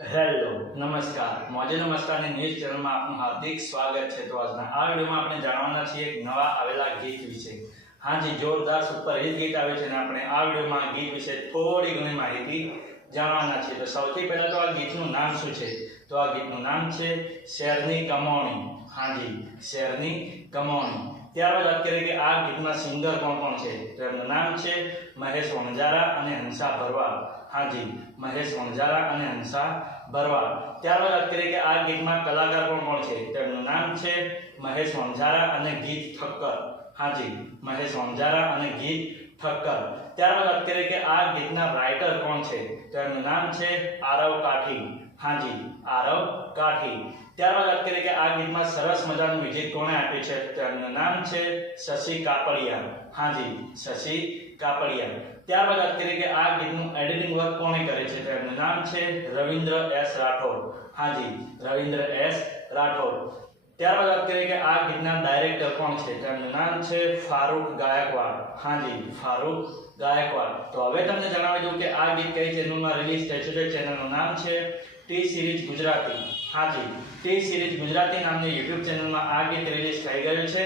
Hello નમસ્કાર મોજે નમસ્કારની news ચેનલમાં આપનું હાર્દિક સ્વાગત છે। તો આજના આ વિડીયોમાં આપણે જાણવાના છીએ એક નવા આવેલા ગીત વિશે। હાજી, જોરદાર સુપર હિટ ગીત આવે છે અને આપણે આ વિડીયોમાં ગીત વિશે થોડી ઘણી માહિતી જાણવાના છીએ। તો સૌથી પહેલા તો આ ગીતનું નામ શું છે? તો આ ગીતનું નામ છે શેરની કમોણી। હાજી, શેરની કમોણી। ત્યારબાદ વાત કરીએ કે આ ગીતના સિંગર કોણ કોણ છે? તો એમનું નામ છે મહેશ વણજારા અને હંસા ભરવાડ। હાજી, મહેશ વણજારા અને હંસા ભરવાડ। ત્યારબાદ વાત કરીએ કે આ ગીતમાં કલાકાર કોણ કોણ છે? તો એમનું નામ છે મહેશ વણજારા અને ગીત ઠક્કર। હાજી, મહેશ વણજારા અને ગીત ઠક્કર। ત્યારબાદ વાત કરીએ કે આ ગીતના રાઇટર કોણ છે? તો એમનું નામ છે આરવ કાઠી। હાજી, આરવ કાઠી। ત્યારબાદ વાત કરીએ કે આ ગીતમાં સરસ મજાનું મ્યુઝિક કોણે આપ્યું છે? તો એમનું નામ છે શશી કાપડિયા। હાજી, શશી કાપડિયા। ત્યારબાદ વાત કરીએ કે આ ગીતનું એડિટિંગ વર્ક કોણે કરે છે? તો એમનું નામ છે રવિન્દ્ર એસ રાઠોડ। હાજી, રવિન્દ્ર એસ રાઠોડ। ત્યારબાદ વાત કરીએ કે આ ગીતના ડાયરેક્ટર કોણ છે? તો એમનું નામ છે ફારૂક ગાયકવાડ। હાજી, ફારૂક ગાયકવાડ। તો હવે તમને જણાવી દઉં કે આ ગીત કઈ ચેનલમાં રિલીઝ થયું છે? ચેનલનું નામ છે ટી સિરીઝ ગુજરાતી। હાજી, ટી સિરીઝ ગુજરાતી નામની YouTube ચેનલમાં આ ગીત રિલીઝ થઈ ગયું છે।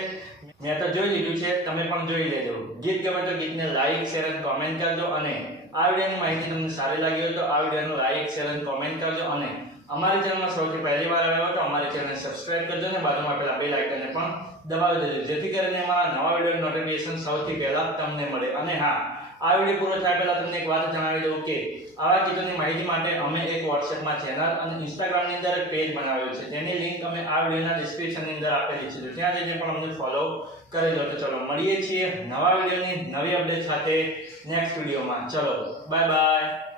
મેં તો જોઈ લીધું છે, તમે પણ જોઈ લેજો। ગીત ગમે તો ગીતને લાઈક શેર અને કોમેન્ટ કરજો અને આ વિડીયોની માહિતી તમને સારી લાગી હોય તો આ વિડીયોને લાઈક શેર અને કોમેન્ટ કરજો અને અમારી ચેનલમાં સૌથી પહેલી વાર આવ્યો તો અમારી ચેનલને સબસ્ક્રાઇબ કરજો અને બાજુમાં આપેલા બેલ આઇકનને પણ દબાવી દેજો જેથી કરીને અમારા નવા વિડીયોની નોટિફિકેશન સૌથી પહેલા તમને મળે। અને હા, આ વિડીયો પૂરો થાય પહેલા તમને એક વાત જણાવી દઉં કે આવા ગીતોની માહિતી માટે અમે એક WhatsAppમાં ચેનલ અને Instagramની અંદર એક પેજ બનાવ્યું છે જેની લિંક અમે આ વિડીયોના ડિસ્ક્રિપ્શનની અંદર આપેલી છે, તો ત્યાં જઈને પણ અમને ફોલો કરી લો। તો ચલો મળીએ છીએ નવા વિડીયોની નવી અપડેટ સાથે નેક્સ્ટ વિડીયોમાં। ચલો બાય બાય।